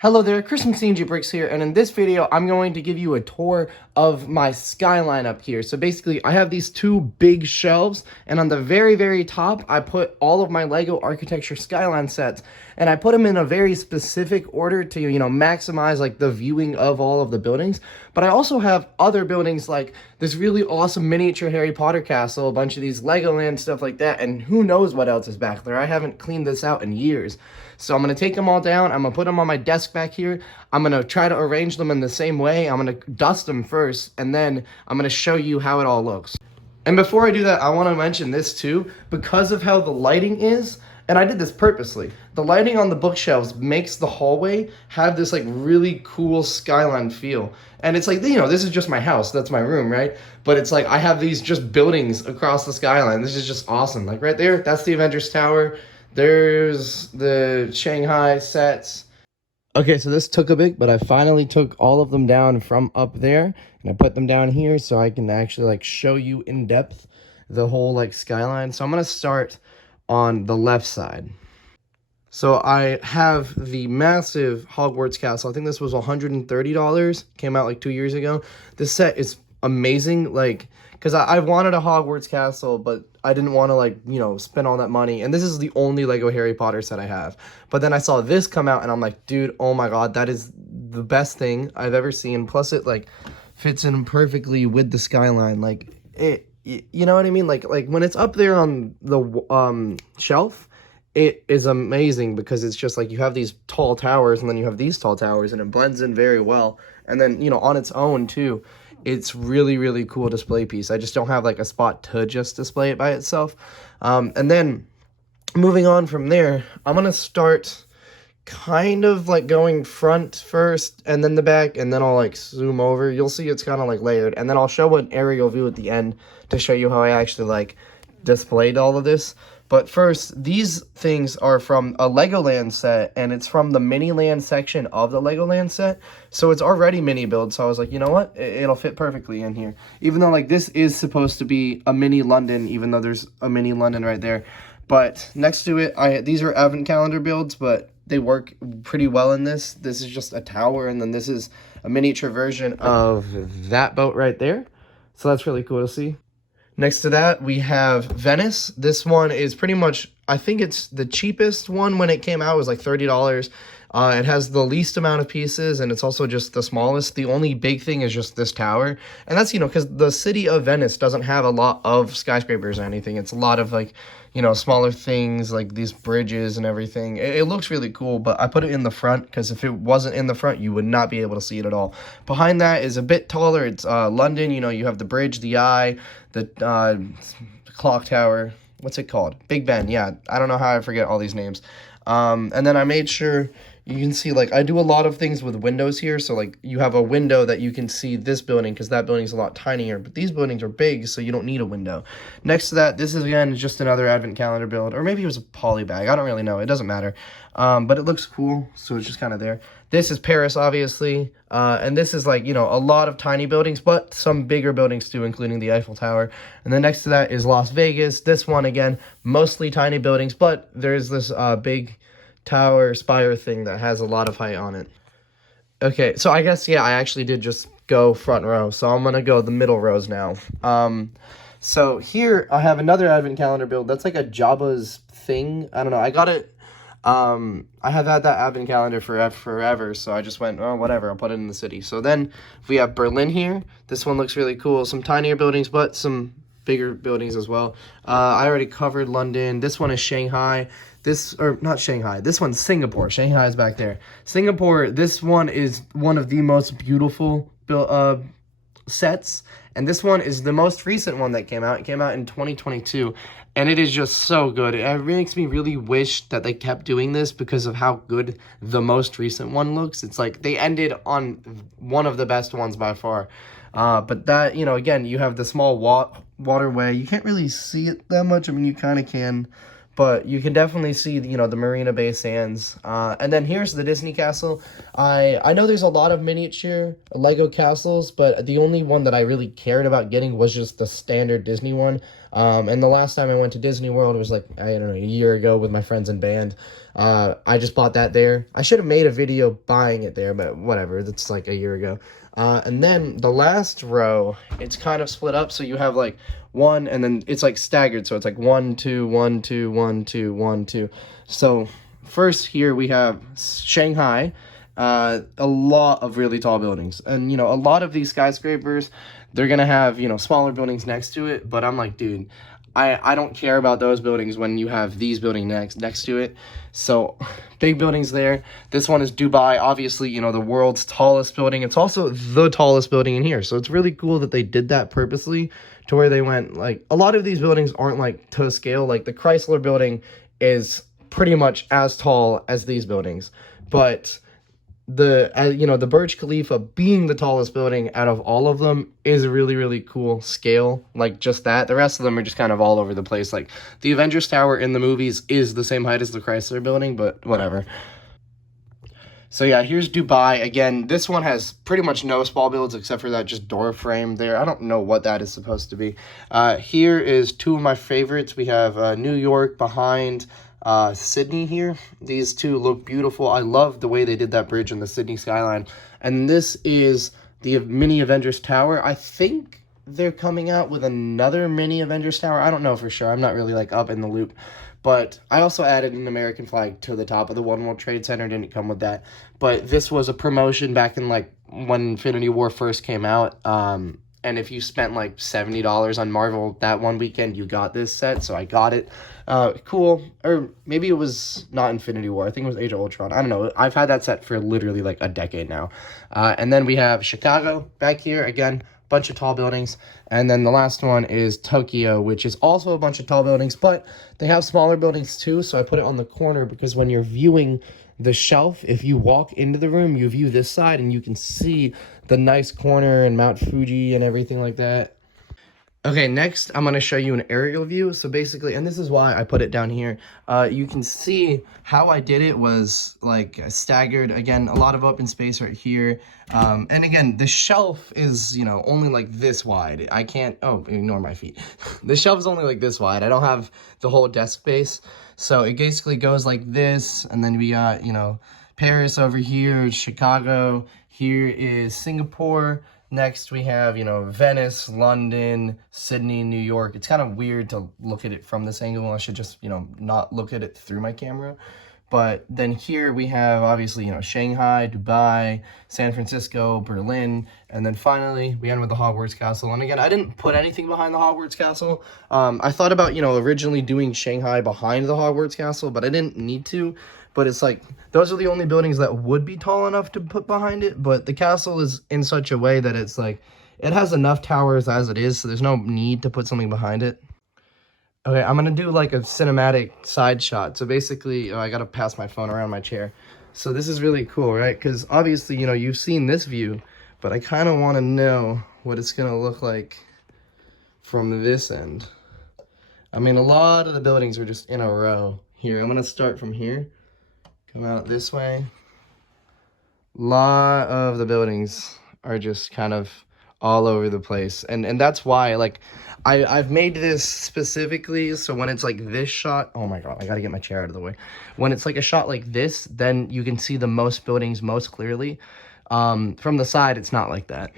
Hello there, Chris from CNG Bricks here, and in this video, I'm going to give you a tour of my skyline up here. So basically, I have these two big shelves, and on the very top, I put all of my LEGO Architecture Skyline sets, and I put them in a very specific order to, maximize like the viewing of all of the buildings. But I also have other buildings like this really awesome miniature Harry Potter castle, a bunch of these Legoland stuff like that, and who knows what else is back there. I haven't cleaned this out in years. So I'm going to take them all down. I'm going to put them on my desk back here. I'm going to try to arrange them in the same way. I'm going to dust them first, and then I'm going to show you how it all looks. And before I do that, I want to mention this too. Because of how the lighting is, and I did this purposely, the lighting on the bookshelves makes the hallway have this like really cool skyline feel. And it's like, this is just my house. That's my room, right? But it's like I have these just buildings across the skyline. This is just awesome. Like right there, that's the Avengers Tower. There's the Shanghai sets. Okay, so this took a bit, but I finally took all of them down from up there, and I put them down here so I can actually like show you in depth the whole like skyline. So I'm gonna start on the left side. So I have the massive Hogwarts Castle. I think this was $130. Came out like 2 years ago. This set is amazing, like, because I wanted a Hogwarts Castle, but I didn't want to, like, spend all that money. And this is the only Lego Harry Potter set I have. But then I saw this come out, and I'm like, dude, oh my god, that is the best thing I've ever seen. Plus, it, like, fits in perfectly with the skyline. Like, you know what I mean? Like when it's up there on the shelf, it is amazing because it's just like you have these tall towers and then you have these tall towers and it blends in very well. And then, on its own too, it's really cool display piece. I just don't have like a spot to just display it by itself. And then moving on from there, I'm going to start kind of like going front first and then the back, and then I'll like zoom over. You'll see it's kind of like layered, and then I'll show an aerial view at the end to show you how I actually like displayed all of this. But first, these things are from a Legoland set, and it's from the Miniland section of the Legoland set. So it's already mini build, so I was like, you know what? It'll fit perfectly in here. Even though, like, this is supposed to be a mini London, even though there's a mini London right there. But next to it, these are advent calendar builds, but they work pretty well in this. This is just a tower, and then this is a miniature version of that boat right there. So that's really cool to see. Next to that, we have Venice. This one is pretty much, I think it's the cheapest one when it came out. It was like $30. It has the least amount of pieces, and it's also just the smallest. The only big thing is just this tower. And that's, because the city of Venice doesn't have a lot of skyscrapers or anything. It's a lot of, like, smaller things, like these bridges and everything. It looks really cool, but I put it in the front, because if it wasn't in the front, you would not be able to see it at all. Behind that is a bit taller. It's London. You have the bridge, the eye, the clock tower. What's it called? Big Ben. Yeah, I don't know how I forget all these names. And then I made sure you can see, like, I do a lot of things with windows here. So, like, you have a window that you can see this building because that building's a lot tinier. But these buildings are big, so you don't need a window. Next to that, this is, again, just another advent calendar build. Or maybe it was a poly bag. I don't really know. It doesn't matter. But it looks cool, so it's just kind of there. This is Paris, obviously. And this is, like, a lot of tiny buildings, but some bigger buildings, too, including the Eiffel Tower. And then next to that is Las Vegas. This one, again, mostly tiny buildings, but there's this big tower spire thing that has a lot of height on it. Okay, so I guess, yeah, I actually did just go front row, so I'm gonna go the middle rows now. So here I have another advent calendar build. That's like a Jabba's thing. I don't know, I got it. I have had that advent calendar forever, so I just went, oh, whatever, I'll put it in the city. So then we have Berlin here. This one looks really cool. Some tinier buildings, but some bigger buildings as well. I already covered London. This one is Shanghai. This one's Singapore. Shanghai is back there. Singapore, this one is one of the most beautiful sets. And this one is the most recent one that came out. It came out in 2022. And it is just so good. It makes me really wish that they kept doing this because of how good the most recent one looks. It's like they ended on one of the best ones by far. But that, again, you have the small waterway. You can't really see it that much. I mean, you kind of can. But you can definitely see, the Marina Bay Sands. And then here's the Disney Castle. I know there's a lot of miniature Lego castles, but the only one that I really cared about getting was just the standard Disney one. And the last time I went to Disney World was like, I don't know, a year ago with my friends in band. I just bought that there. I should have made a video buying it there, but whatever. That's like a year ago. And then the last row, it's kind of split up. So you have like one, and then it's like staggered. So it's like 1, 2, 1, 2, 1, 2, 1, 2. So first here we have Shanghai. A lot of really tall buildings, and a lot of these skyscrapers, they're gonna have smaller buildings next to it, but I'm like, dude, I don't care about those buildings when you have these buildings next to it. So big buildings there. This one is Dubai, obviously, the world's tallest building. It's also the tallest building in here, so it's really cool that they did that purposely, to where they went, like, a lot of these buildings aren't like to scale. Like the Chrysler building is pretty much as tall as these buildings, but the Burj Khalifa being the tallest building out of all of them is a really, really cool scale. Like just that. The rest of them are just kind of all over the place. Like the Avengers Tower in the movies is the same height as the Chrysler building, but whatever. So yeah, here's Dubai. Again, this one has pretty much no small builds except for that just door frame there. I don't know what that is supposed to be. Here is two of my favorites. We have New York behind Sydney here. These two look beautiful. I love the way they did that bridge in the Sydney skyline. And this is the mini Avengers Tower. I think they're coming out with another mini Avengers Tower. I don't know for sure. I'm not really like up in the loop. But I also added an American flag to the top of the One World Trade Center. Didn't come with that. But this was a promotion back in like when Infinity War first came out. And if you spent like $70 on Marvel that one weekend, you got this set. So I got it. Cool. Or maybe it was not Infinity War. I think it was Age of Ultron. I don't know. I've had that set for literally like a decade now. And then we have Chicago back here. Again, bunch of tall buildings. And then the last one is Tokyo, which is also a bunch of tall buildings. But they have smaller buildings too. So I put it on the corner because when you're viewing the shelf, if you walk into the room, you view this side and you can see the nice corner and Mount Fuji and everything like that. Okay, next I'm going to show you an aerial view. So basically, and this is why I put it down here, you can see how I did it was like staggered. Again, a lot of open space right here. And again, the shelf is, only like this wide. I can't, ignore my feet. The shelf is only like this wide. I don't have the whole desk space. So it basically goes like this. And then we got, Paris over here, Chicago. Here is Singapore. Next, we have, Venice, London, Sydney, New York. It's kind of weird to look at it from this angle. I should just, not look at it through my camera. But then here we have, obviously, Shanghai, Dubai, San Francisco, Berlin. And then finally, we end with the Hogwarts Castle. And again, I didn't put anything behind the Hogwarts Castle. I thought about, originally doing Shanghai behind the Hogwarts Castle, but I didn't need to. But it's like, those are the only buildings that would be tall enough to put behind it. But the castle is in such a way that it's like, it has enough towers as it is, so there's no need to put something behind it. Okay, I'm going to do like a cinematic side shot. So basically, I got to pass my phone around my chair. So this is really cool, right? Because obviously, you've seen this view, but I kind of want to know what it's going to look like from this end. I mean, a lot of the buildings are just in a row here. I'm going to start from here. Come out this way. A lot of the buildings are just kind of all over the place. And that's why, like, I've made this specifically so when it's like this shot, oh my god, I gotta get my chair out of the way. When it's like a shot like this, then you can see the most buildings most clearly. From the side, it's not like that.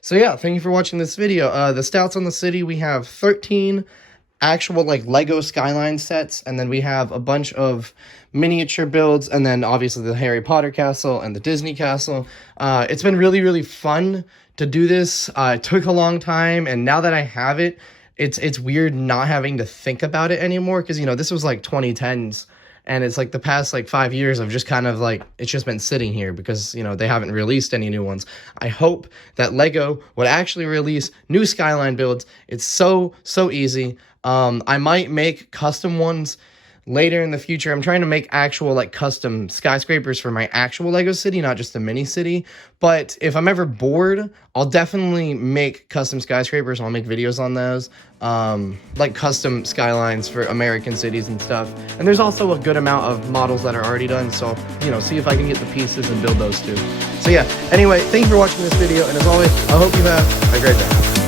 So yeah, thank you for watching this video. The stats on the city, we have 13 actual like LEGO Skyline sets, and then we have a bunch of miniature builds, and then obviously the Harry Potter Castle and the Disney Castle. It's been really, really fun to do this. It took a long time, and now that I have it, it's weird not having to think about it anymore, because this was like 2010s, and it's like the past like 5 years of just kind of like, it's just been sitting here because they haven't released any new ones. I hope that LEGO would actually release new Skyline builds. It's so easy. I might make custom ones later in the future. I'm trying to make actual like custom skyscrapers for my actual LEGO city, not just a mini city. But if I'm ever bored, I'll definitely make custom skyscrapers. I'll make videos on those, like custom skylines for American cities and stuff. And there's also a good amount of models that are already done, so see if I can get the pieces and build those too. So yeah, anyway, thank you for watching this video, and as always, I hope you have a great day.